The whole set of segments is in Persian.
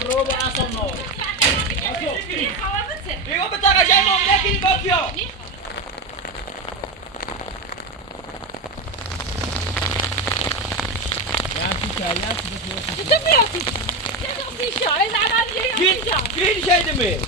برو با اصلا نور بگو به تقشه مامده که نگاه کیا Gel şeydi mi?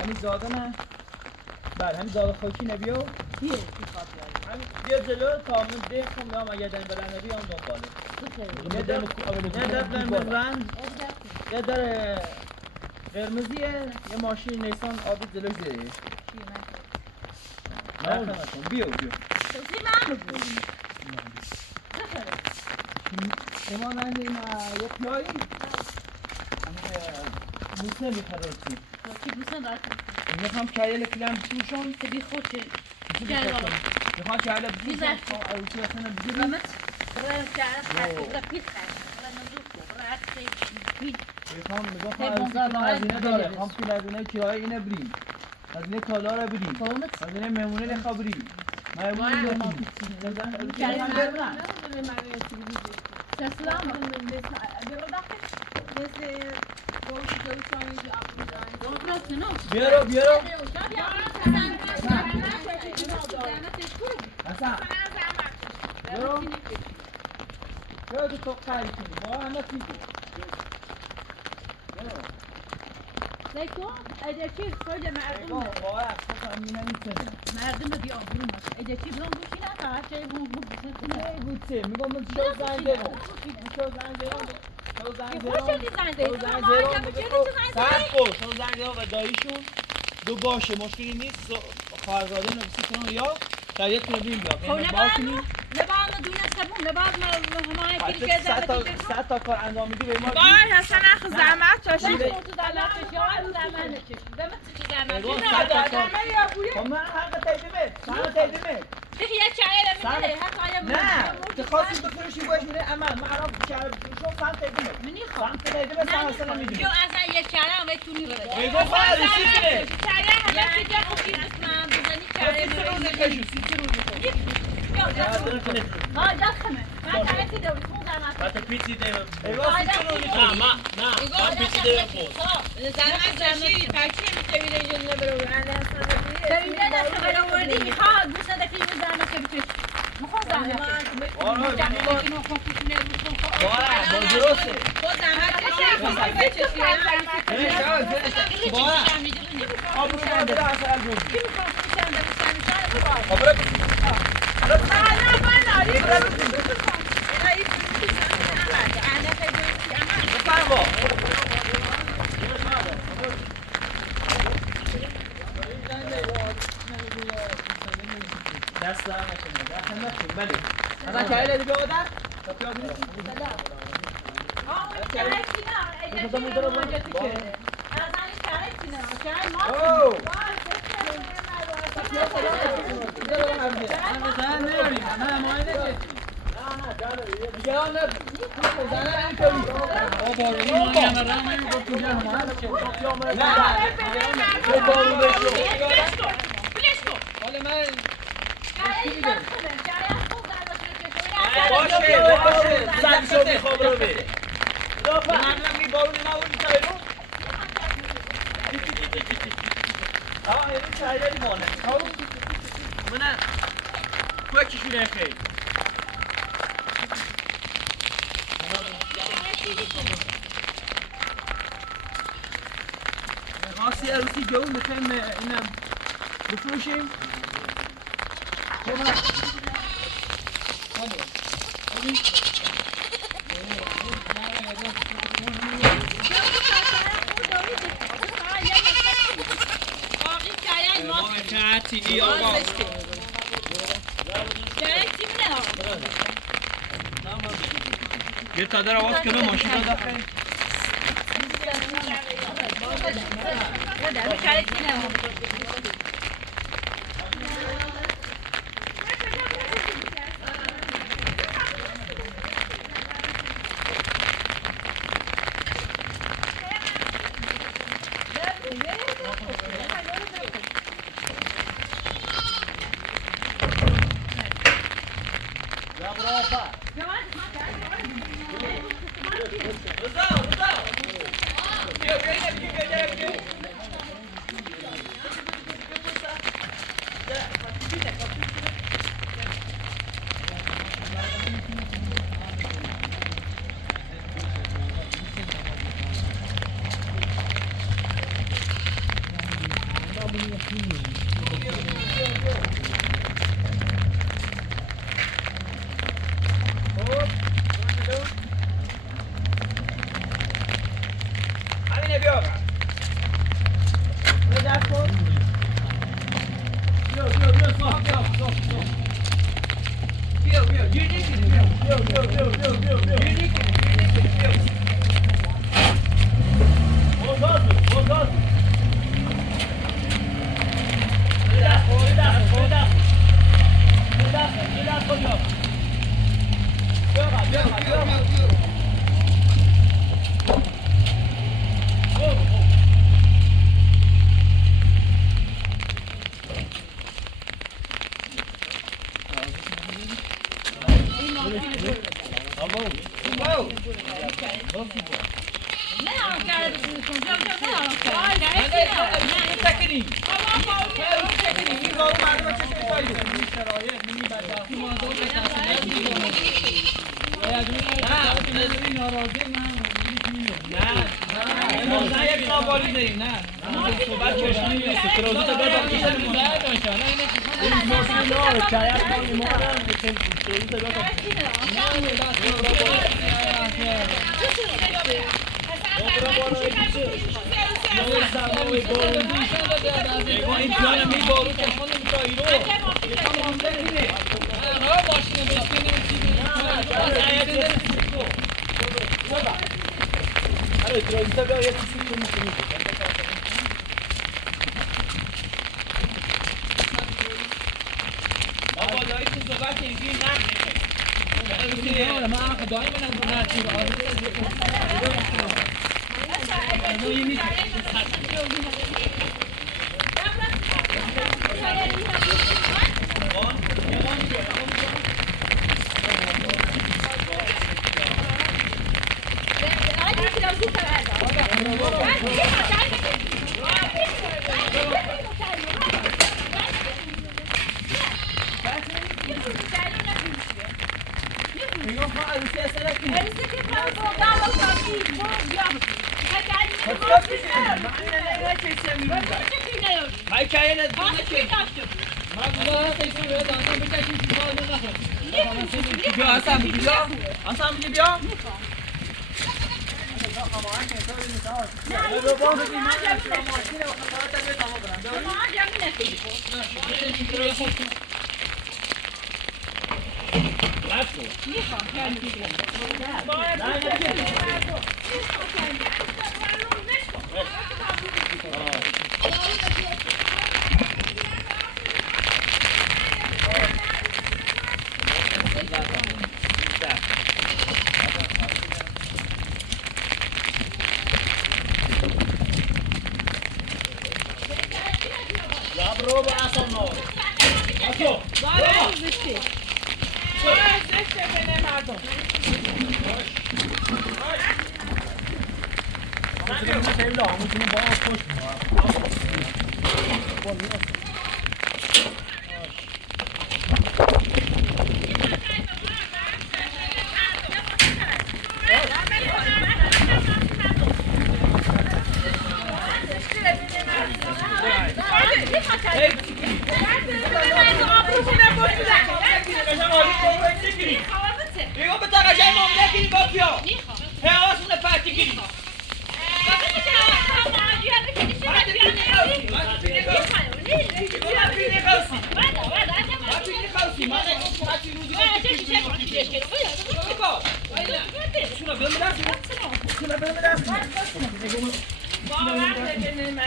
همین زاده نه بله همین زاده خاکی نبیو کیه؟ همین بیا جلو تا من دیخم یا اگر دن برن نبی هم دنباله یه در قرمز یه در قرمزیه یه ماشین نیسان آبی جلو زیرش نه نکن بیو شما من یه پیایی موسه میخرارسی کی بوسن دارد؟ میخوام کایل کلم بسوشم تبی خوشه میخوام کایل بسوشم اوچه اصلا بگیرم رمت برای شهر برای پیت برای نزوکو برای خیلی میخوام هزینه داره میخوام که هزینه کرایه اینه بریم هزینه کالا رو بریم هزینه مهمونه لخوا بریم مهمونه بیارو حسن بیارو تو قایی کنی با همه چیزی لیکن اگه چی خود مردم مردم بی آبرو باشه اگه چی برام گوشی نه تا چه بوده میگم من شو زنگ زدم شو زنگ زدم و داییشون دو باشه مشکلی نیست خواهرزاده نویسی کنم یا در یک کنه بیم بیا نباید دونه سبون نباید همه کلی که صد تا کار انجام میدی به ما بای حسن اخ زحمت چاشیده من حق تیدیمه دیگه یه چایه نمیده نه تخواستیم بفروشی باش میره اما معرف شهر شو سن تیدیمه منی خواهم سن میدونی جو اصلا یه چایه همه تونی رو بده میگو خواهر سیچه چایه همه چیزا خوبی بسمم بزنی چایه سیچه روزی ها داخمه من چایه تی دوری خون زحمت حتی پیچی دیمه نه من پیچی دیمه بود زحمت چاشیدی پکی میتویده جنه برو تبیده دست برو وردی ها گوش نده که این زحمت که بتوش مخواه زحمت با درسته خود زحمت چاشیدی آبرو بده اصلا الگوزی دست دارم نکنم بله انا کهیل دیگه آدم تپیاد نیست باشه زن شو میخواب رو بره من میبارونی نبودی تایرون اینو چایه لیمانه منه کوه کشونه خیلی خاصی عروسی جو میخوایم اینم بفروشیم. تیوی آقا یه تادر آواز کنه ماشین رو داخل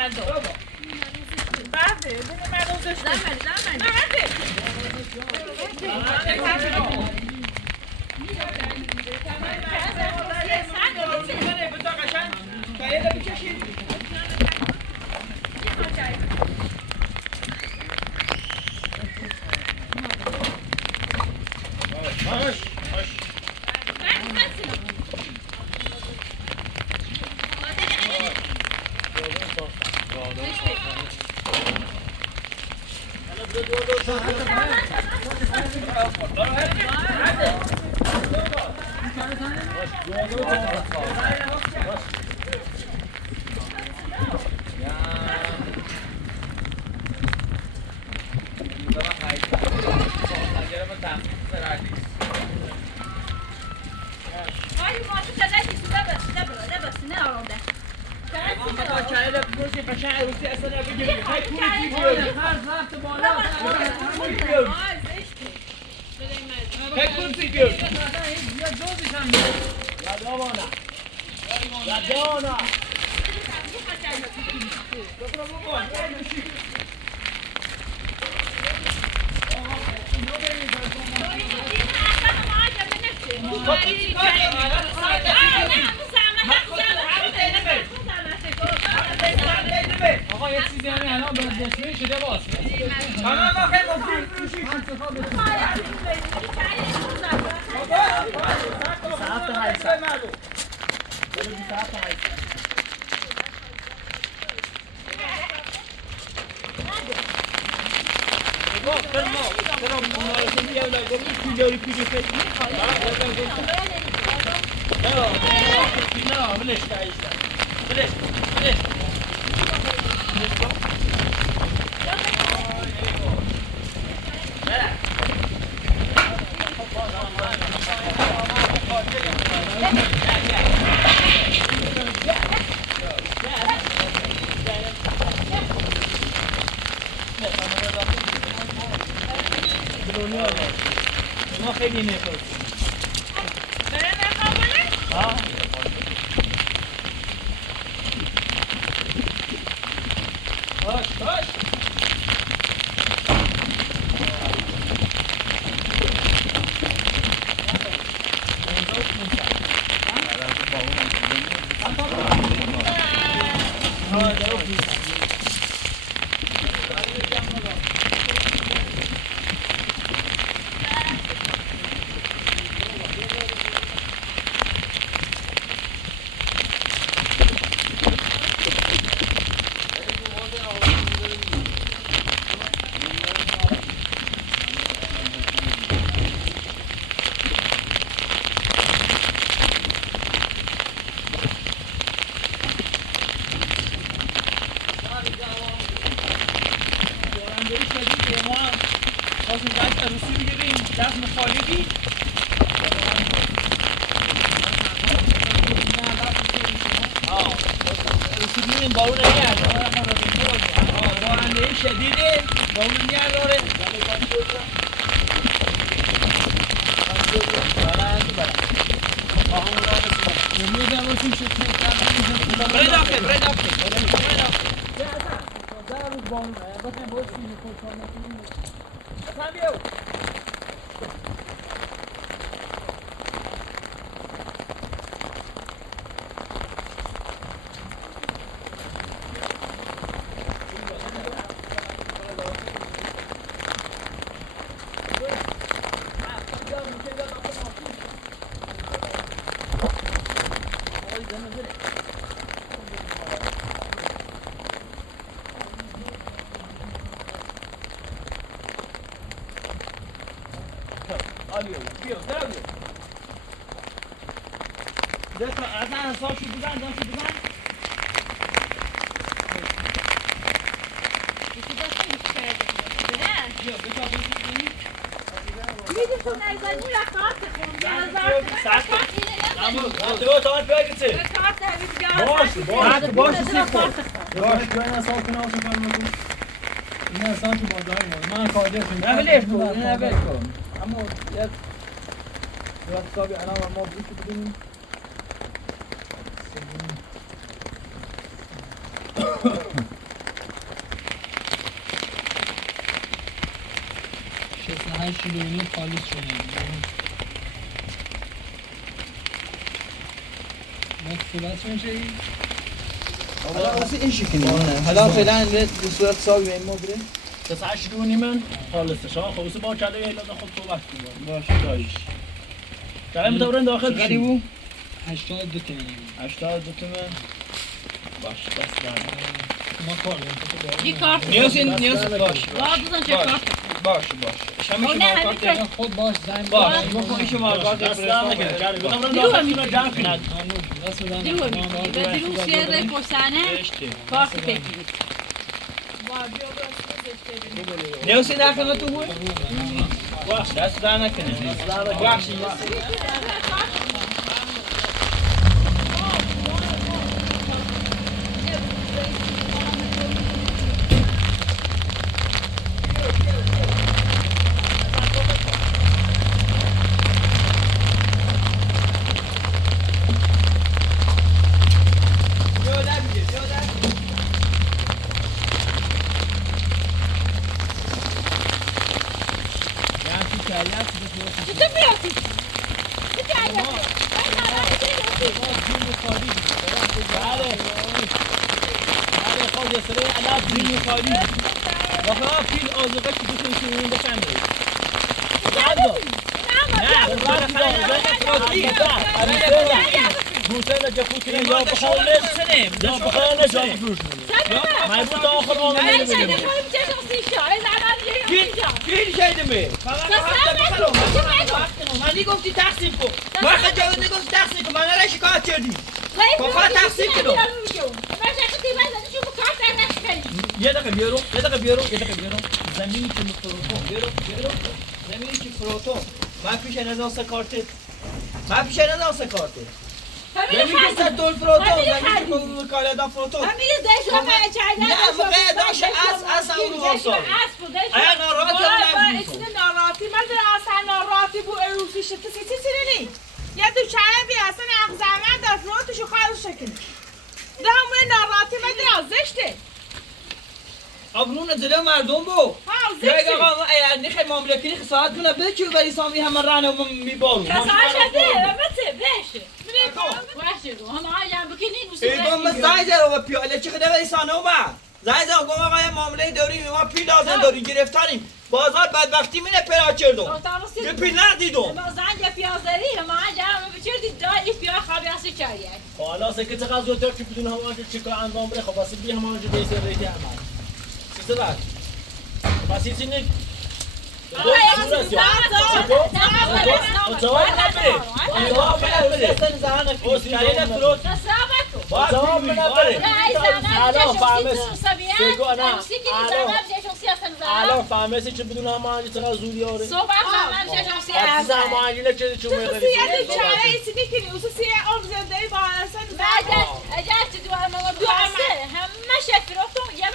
مردم بله بده مردم زشته آقا یه چیزی همین الان بازداشتگی شده باز ما خیلی نفرد هشت کیلویی خالص شده مطلوبات میشه این حالا واسه این شکلی حالا فعلا به صورت ساوی به این ما بره 8 کیلویی من خالصش ها خب با کله یه لازم خب صحبت کنیم باشه دایش کلام دوران داخل چقدری بود؟ 82 تومن 82 تومن باش بس ما کار داریم یک کارت نیاز باش بعد چه کارت باش شما نه همین کارت خود باش زنگ باش ما خودی شما کارت اصلا نگه کرد دیرو دوران هم داخل جمع کنید دیرو دیرو سیر پشتانه کارت بگیرید نیاز داخل تو بود؟ باش دست در نکنه باش چطور بیاتی؟ بله خود سری علاج دین خالی واقعا فیل آزوقه که بتونی شون بفهمی بوسه جفوت یا بخوره سنم یا بخوره جا بفروش ما بود آخر آن نمیدونم فیل شایدمه من گفتی تقسیم کن من خجالت نگفتی تقسیم کن من را شکایت کردی فقط تقسیم کنم یه دقیقه بیارو زمینی که مفروتون بیارو زمینی که فروتون من پیش نزاسه کارتت زمینی که سر دول فروتون زمینی که مکاله دا فروتون نه مقیه داشت از اون واسه ایا ناراحتی هم ناراحتی من در اصلا ناراحتی بو اروسی شد چی یه دو چنه بی اصلا اقزامه در فروتشو خواهد شکل ده همون ناراحتی من در زشته ابرون دل مردم بو یا آقا ما نخیر مملکتی نخیر ساعت کنه بده چیو بری سامی همه رانه و میبارو کسا شده بمته بشه هم آجام بکنین ایگون بس زایزه رو پیاله چی خده بری سانه اومد زایزه آقا ما یه معامله داریم ما پیل لازم داریم گرفتاریم بازار بدبختی مینه پرا چردم یه پیل ندیدم ما زنگ پیاز داری ما آجام بچردی دایی پیاز خوابی هستی چایه حالا سکه چقدر زودتر که بدون همه چیکار انجام بده خب واسه بی همه جو دیسه ریتی عمل چیزه بعد بس چیزی نیست الان فهمیدی چه بدون همه چقدر زودی آره صبح من شمسی از زمانی چه چه میگه شخصیت چاره ایسینی کنی خصوصی ارزنده با اصلا اگر تو دو ما دو همه شفراتون یه من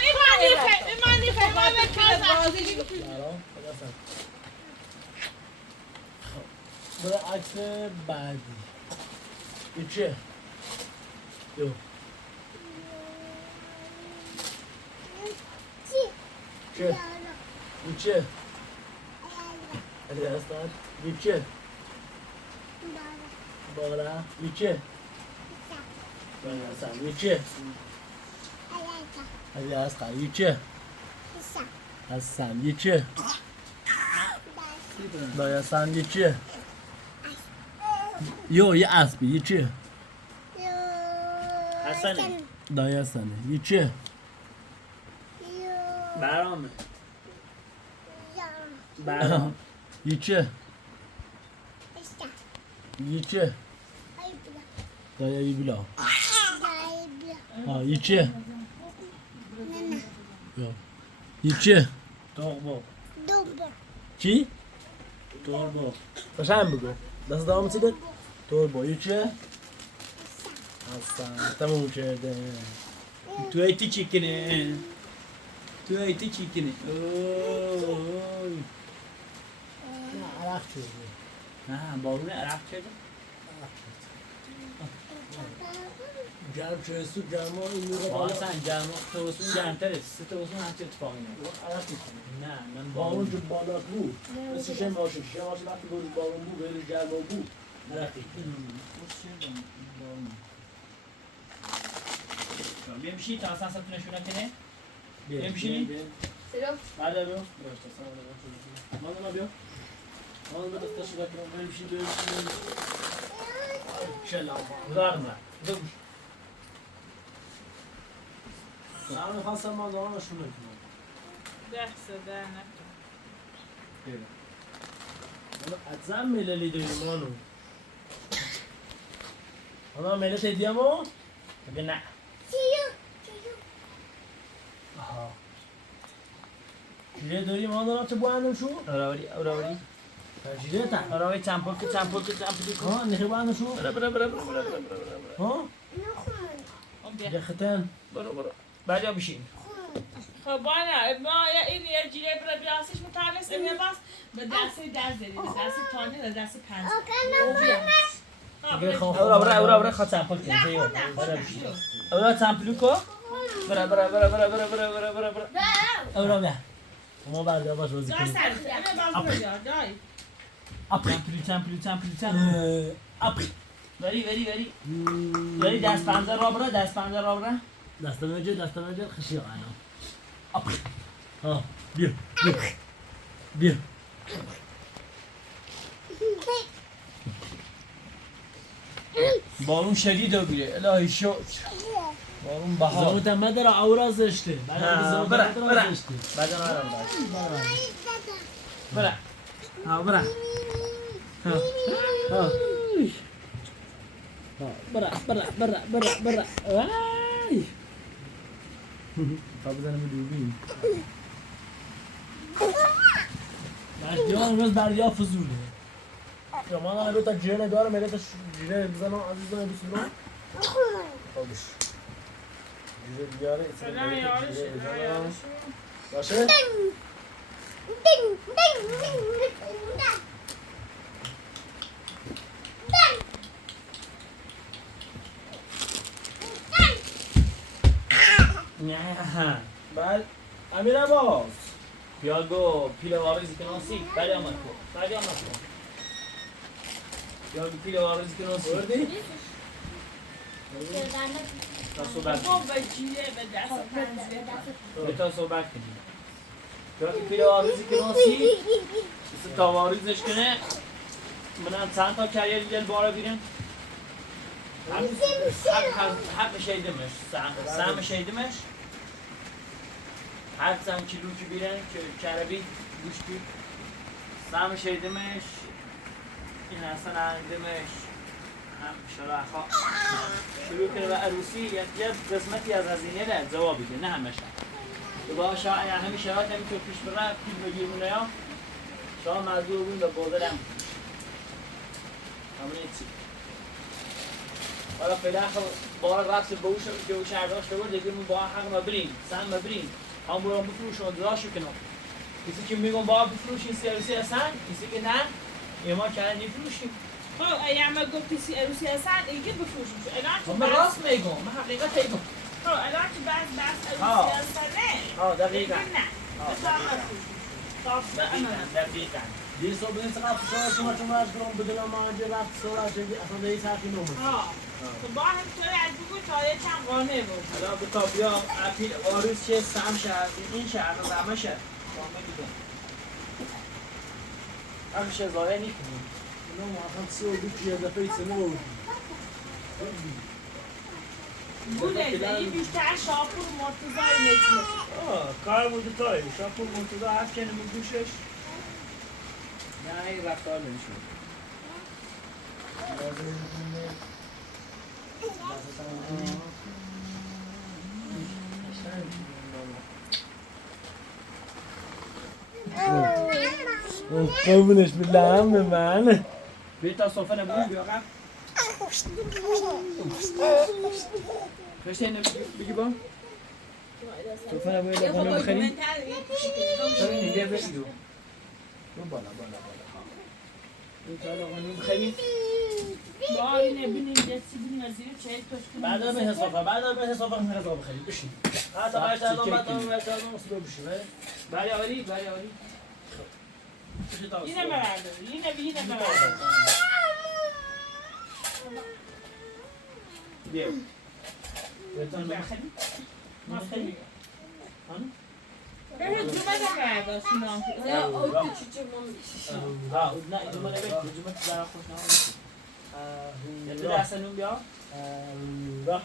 برای عکس بعدی این چه؟ یو چه؟ این چه؟ علی هستن؟ این چه؟ بارا این چه؟ بارا هستن این چه؟ علی هستن این چه؟ هستن این چه؟ بارا هستن این چه؟ یو یه اسبی یه چه؟ حسنه دایی حسنه یه چه؟ برامه برام یه چه؟ یه چه؟ دایی یه بلا یه چه؟ یه چه؟ دوربو چی؟ دوربو قشنگ بگو دست دارم چی داد؟ دوربو یه چه؟ حسن تموم کرده تو ایتی چی کنه؟ تو ایتی چی کنه؟ اوی نه عرق شده نه بارون عرق شده؟ گرم چه سود گرما این رو بالا حسن گرما توسون گرمتره 3 توسون هر چه اتفاقی نمیفته عرفی نه من با اون جو بالا بود مثل شیشه ماشین وقتی بود بالون بود غیر گرما بود عرفی بیمشی تا اصلا ستون نشونه کنه بیمشی بعد بیا مانا بیا مانا به دستش بکنم بیمشی شلام گرمه من میخواستم ما دارم شروع کنم ده نکن اتزم مللی داریم مانو انا ملت هدیه‌مو بگه نه آها جیره داریم آن دارم چه بوانم شو؟ اوراوری جیره تا اوراوری چمپل ها نخی بوانم شو؟ برا ها؟ دختن برو بعد یا بشین خب بانا ما این یه جیره برای بیاسش متعلس این باز به دستی دست داریم به دستی تانی به دستی پنج اورا خواهد چمپل کنی اورا چمپلو کو برا اورا بیا ما برده باش بازی دار کنیم سر اینه باز برو یار دای چمپلو اپری وری دست پنجه را برا دستم نجل خشی آنا اپری ها بیا بارون شدید رو بیره الهی شکر بارون بها زمانت هم داره اورا زشته برا بعد برا برا وای تا بزنم دوبین بردیان روز بردیا فضوله یا من رو تا جیره نگارم میره تا جیره بزنم عزیزم بسیارم خودش جیره بیاره سلام یارش باشه؟ نه بله امیر عباس پیاگو پیلو واریزی کناسی بعد آمد کو پیاگو پیلو واریزی کناسی بردی؟ تا صحبت خب به جیره به دست پنج به تا صحبت کنیم پیاگو پیلو واریزی کناسی مثل تا واریزش کنه منم چند تا کریر دیگه بارا بیرن حق شیدمش سهم شیدمش هر چند کیلو که بیرن که کربی گوشتی سهم شیدمش این اصلا اندمش هم شراخا شروع کنه و عروسی یه قسمتی از هزینه ده جواب بده نه همش با شاید همین شرایط نمیتونه پیش بره پیش بگیرونه یا شما مجبور بودین به بودرم همونه چی حالا فعلا بار رفت بوش جو شهر داشته بود دیگه من با حق ما بریم سن ما بریم هم برام بفروشون دراشو کنم کسی که میگم با بفروشین سیاسی هستن کسی که نه یه ما کردن نفروشیم خب اگه ما گفتی عروسی هستن ایگه بفروشیم الان من راست میگم من حقیقت میگم خب الان که بس عروسی هستن نه دقیقاً نه دقیقاً دیر صبح این چقدر فشار شما چون راش کنم بدونم ما اینجا رفت سولا شدی اصلا دیگه ساعتی نمید خب با همینطوری از بگو تا یه چند قانه بود حالا به تا بیا اپیل آروز چه سم شهر این شهر رو همه شهر قامه دیگه همشه زایه نیکنیم نه ما اصلا 32 یه دفعه سنه بود بوده یه بیشتر شاپور مرتضای نتیمش کار بوده تایی شاپور مرتضا هفت کنه من دوشش نه این رفتار نمیشون قومنش بالله به من بیا تا صوفه نبودیم بیا قبل کشته اینو بگی با صوفه نبودیم لقانه بخریم بیا بشیدو بالا این تا الان خانم خیلی با اینه بینیم یه چی بینیم از این چه توش بعد به حساب من حساب خیلی بشین حتی باید از آن بعد از آن مسئول بشین بله آوری اینه مرده اینه مرده بیا خیلی به جمعه مرده سینام ها نه جمعه نبید جمعه برای خوش نمید یه تو دستنون بیا راه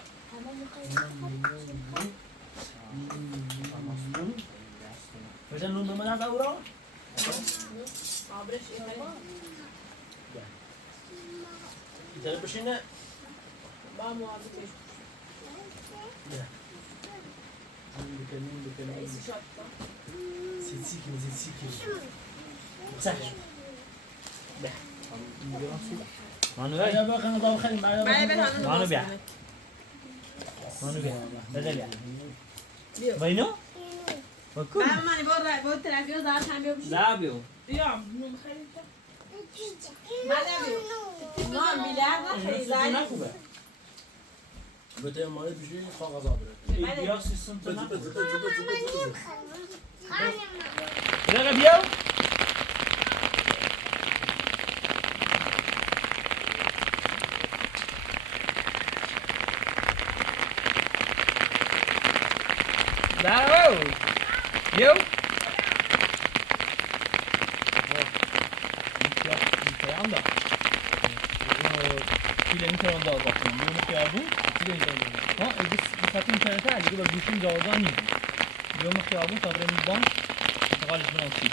بشن نون دومه نزد او را اینجا بشینه مانو بیا بیا بیا خیلی داو خیلی مانو بیا بده بیا بینو بکن من با تلفیون زارت هم بیام لا بیو بیا نون خیلی نام بیلر نه خوبه بده مال بشی کاغذ آبره بیا سیستم تو نه بده بیا بیا Bravo! Viu? Anda. Filha internet al bakalım. Bunu kıyabı. Filha internet. Ha, biz satın internete ali böyle düşün dağdan iyi. Yom kıyabı tabii bank. Tagalız bunu açtı.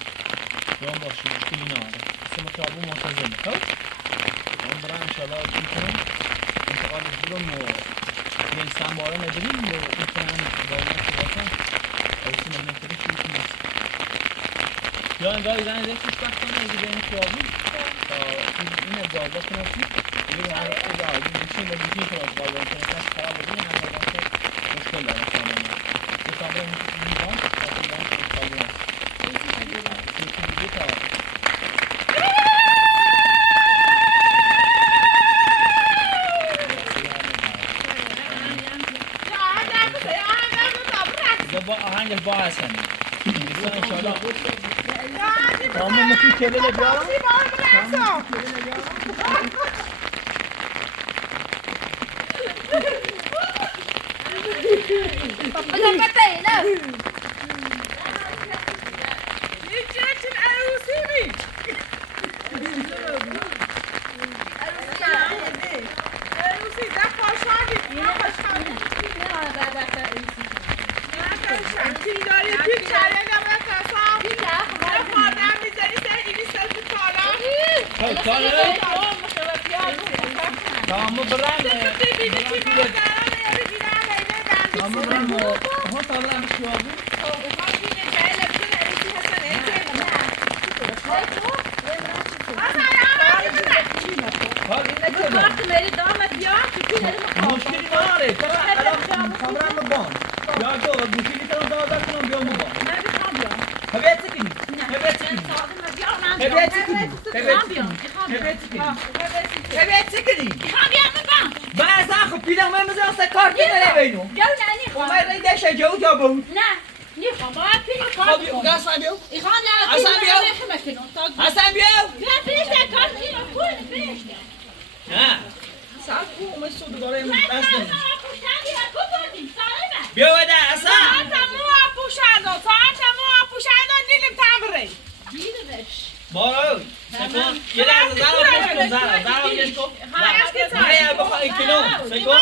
Yom başı filini aldı. Sonra kıyabı muntazam. Tamam? Ondan inşallah imkanı. Tagalız bunu mu? Ben İstanbul'a ne dedim? Bu imkanı bağlamak zaten. Olsun ben tabii ki unutmaz. Yani daha izah edeyim. Üç dakikada ilgili kıyabı. Yine bağda kanatı. Bir her o da aldı. Bir şey de bir şey var. Bağda kanatı karar verdi. Hem de başka hoşçakalın. Bu kadar bir var. Aslında hoşçakalın. Çünkü bir daha. Bu ahangel bağ sen. İnşallah. Tamam mı ki kelele bir ara? Papaga patay na. Yiyeceksin arusi mi? Arusi da koşardı. Yine koşardı. Tindari bir çare gamla kasa. Ne fazla bizleri sen inisel tutarlar. Kale. Tamam mı bırak? Tamam mı bırak? Ha tamam bir şey oldu. Hadi ne kadar? Müşkili var ya. Kameram mı ban? Ya doğru. Müşkili kadar daha da kullan bir mu ban? Tabii ki. Ben sana kapıdan ben mesela sen kart ne veriyor? O ben de şey cevap bu. Hadi gaz abi. Hasan bir. Ha. Saat bu mesudu dore meslen. Bir veda Hasan. Bora. Sekon. Yere zara geçko. Maya بخوای کیلو. سکون.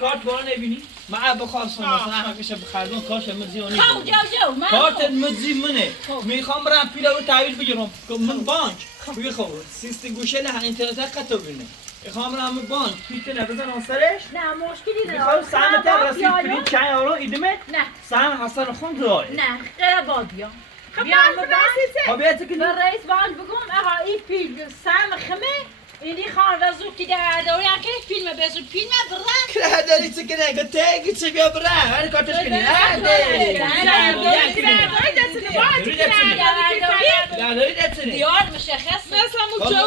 کارت بار نبینی؟ ما بخوام مثلا همش بخردون کارش مزیونی. کارت مزی منه. میخوام برم پیلو تحویل بگیرم. من بانک. بخور. سیستم گوشه له اینترنت قطع بینه. میخوام برم بانک. پیت نبزن سرش. نه مشکلی نداره. میخوام سهم تا رسید پرینت چای اورو ایدمت. نه. سهم حسن خون داره. نه غیر بادیا. خب بیاید که به رئیس بانک بگم آقا این پیل سهم خمه اینی خان و زود که در دوری هم که فیلم بزود فیلم برن که داری چه کنه که تگی چه بیا بره هر کارتش کنی داری دستنی دیار مشخص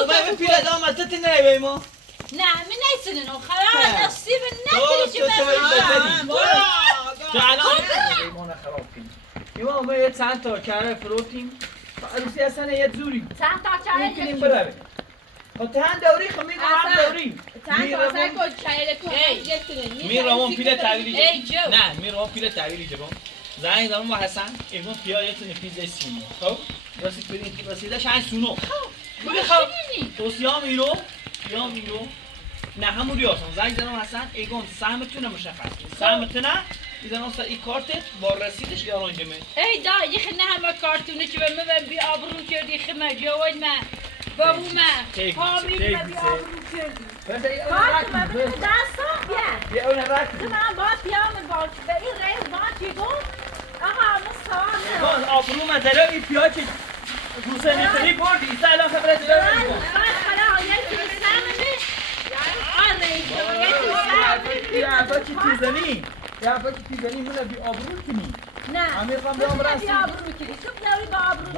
من پیله دام از تی نه ما نه من نیستن اون خلاص نصیب نکردی چی تو الان ایمان خراب کنی ایمان ما یه چند تا کره فروتیم عروسی اصلا یه زوری چند تا چای میکنیم برویم خب تهند دوری خب میگم هم دوریم میروم پیله تحویلی ای جو نه میروم پیله تحویلی جبم زنگ دارم با حسن ایمان پیا یه تونه پیزا سینو خب رسیده شاید سونو میخوام توصیام ایرو نه همون ریاستم زنگ دارم حسن ایگون سهمتونه مشخص سهمتونه ایزن سر این کارتت با رسیدش یاران جمعه ای دا یه خیلی همه کارتونه که به من بی آبرو کردی خیلی جواد من بابو من حامی من بی آبرو کردی کارت من بی دستان بیا یه اون رکت من باید بیام باید به این ریز باید چی گفت آقا من سامه آبرو من داره این پیا که روسه نتری بردی ایسا الان خبره داره یا با چی تیزنی یا با چی تیزنی مونه بی آبرو کنی نه امیر خان بیام رسید بی آبرو کنی تو داری با آبرو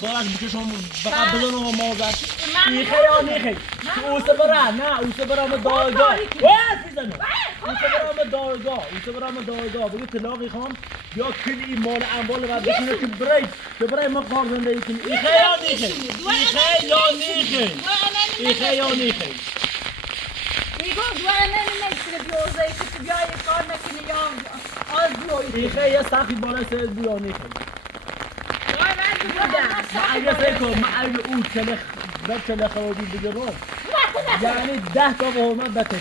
باید بکشم فقط بدون و مازد ایخه یا نیخه اوسه برا نه اوسه برا دایگاه اوسه برا دایگاه بگی طلاقی خواهم یا کلی این مال اموال و بکنه که برای ما کار زندگی کنی ایخه یا نیخه میگم دواره نمیشه بیوزه که بیایی کار نکنی یا آز بیایی ایخه یا سخی بالا سید بیا نیخه اگه فکر کن من اون چله خوابی بگه رو یعنی 10 تا به حرمت بتنی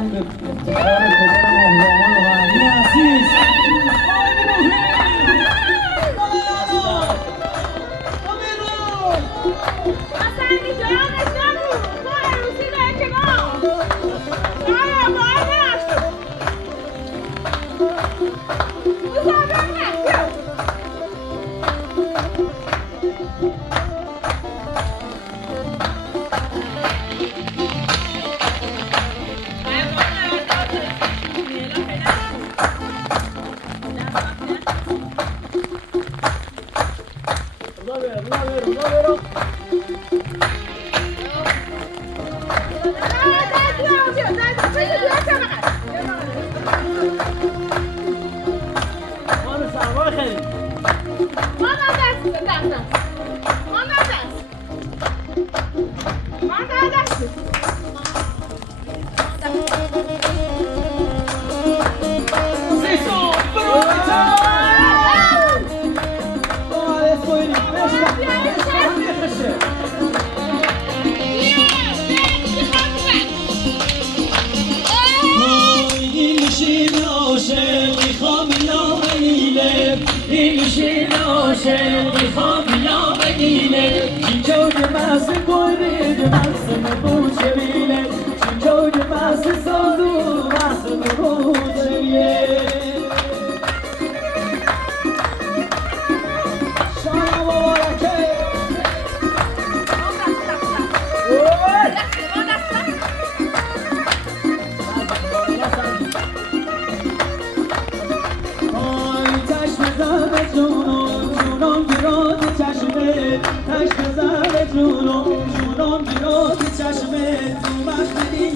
سنگ افتخار پدرم آهرامان و غربی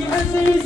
عزیز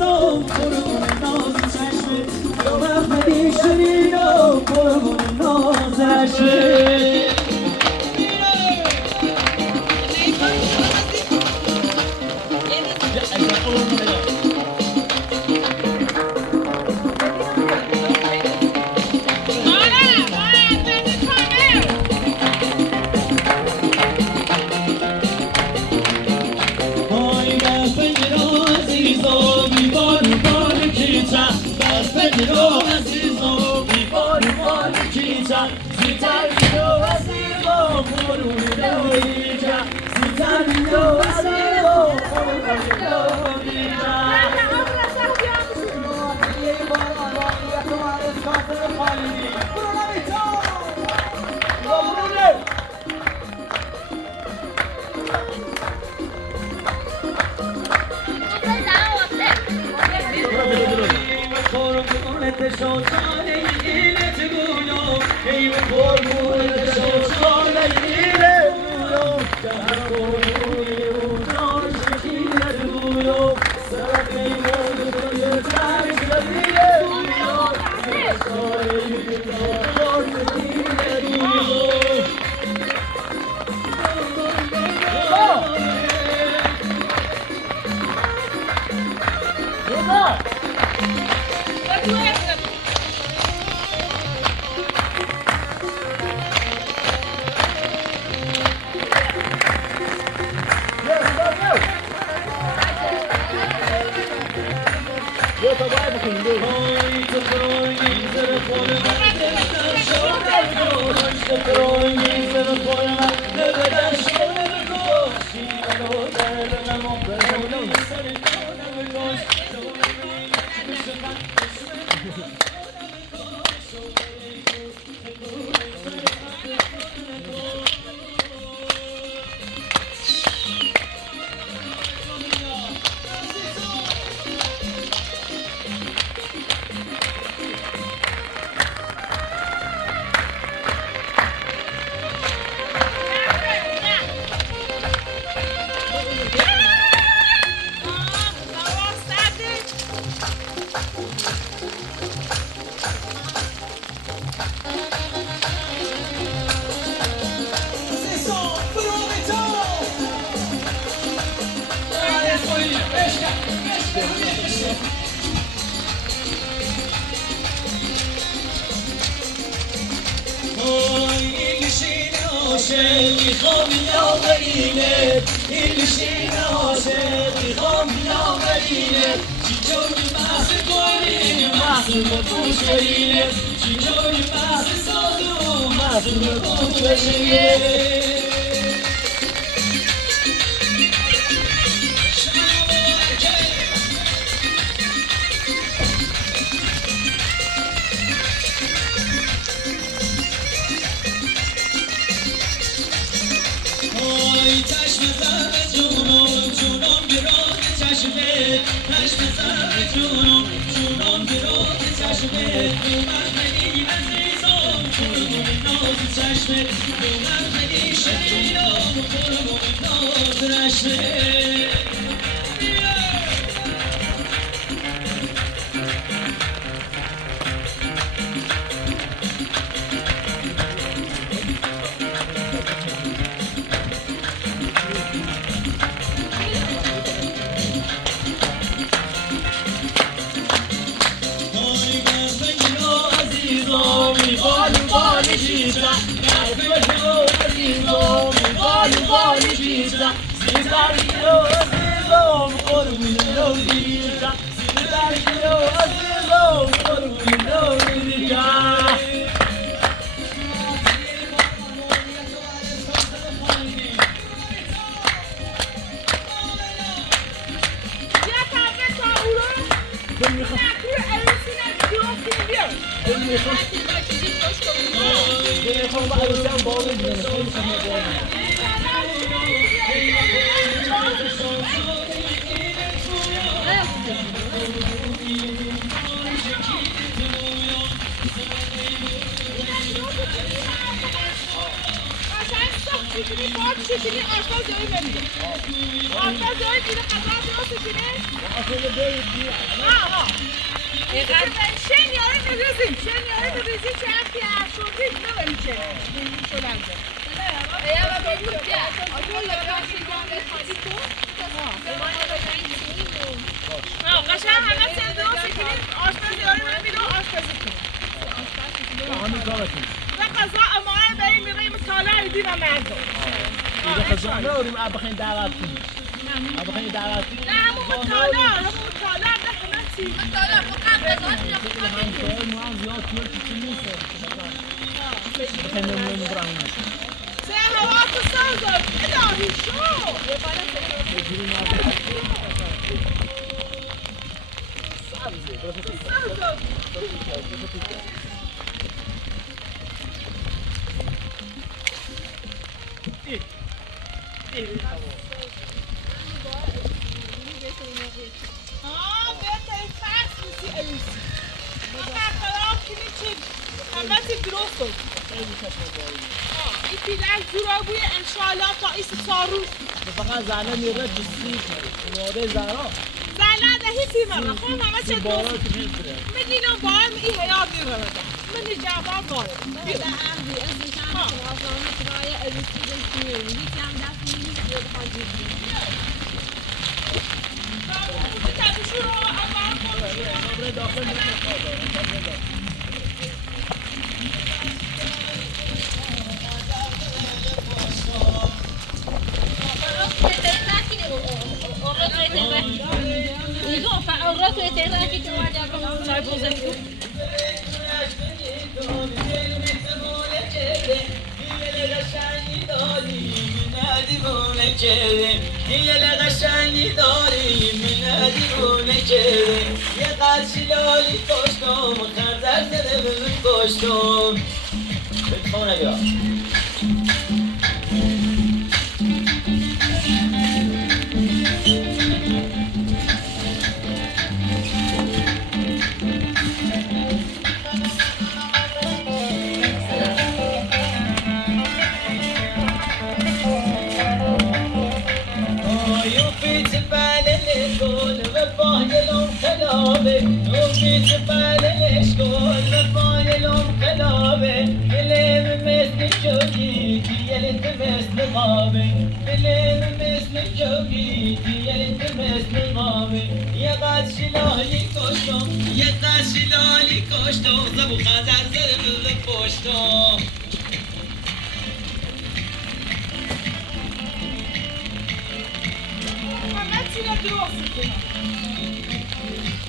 عاشق میخوام یا مدینه چی جون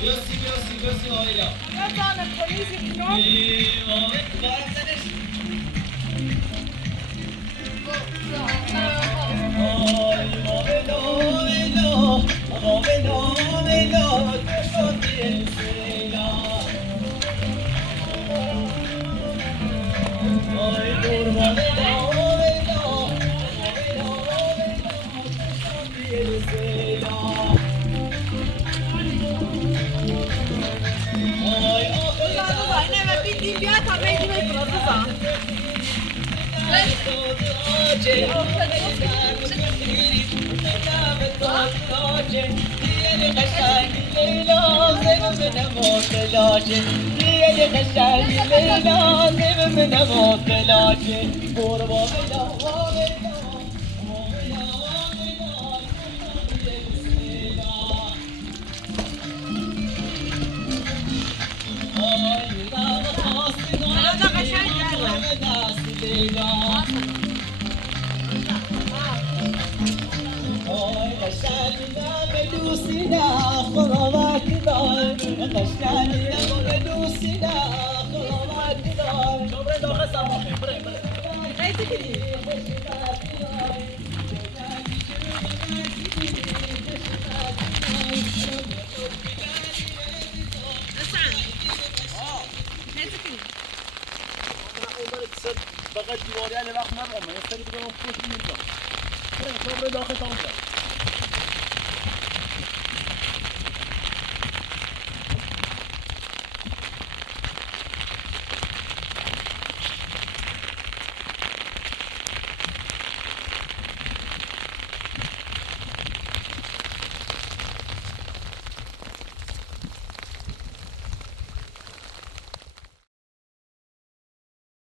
بیاسی آیلا یا جان پلیسی کنم فقط دیواری وقت نبرم من استری بگم پشت میرم. برای داخل تمام.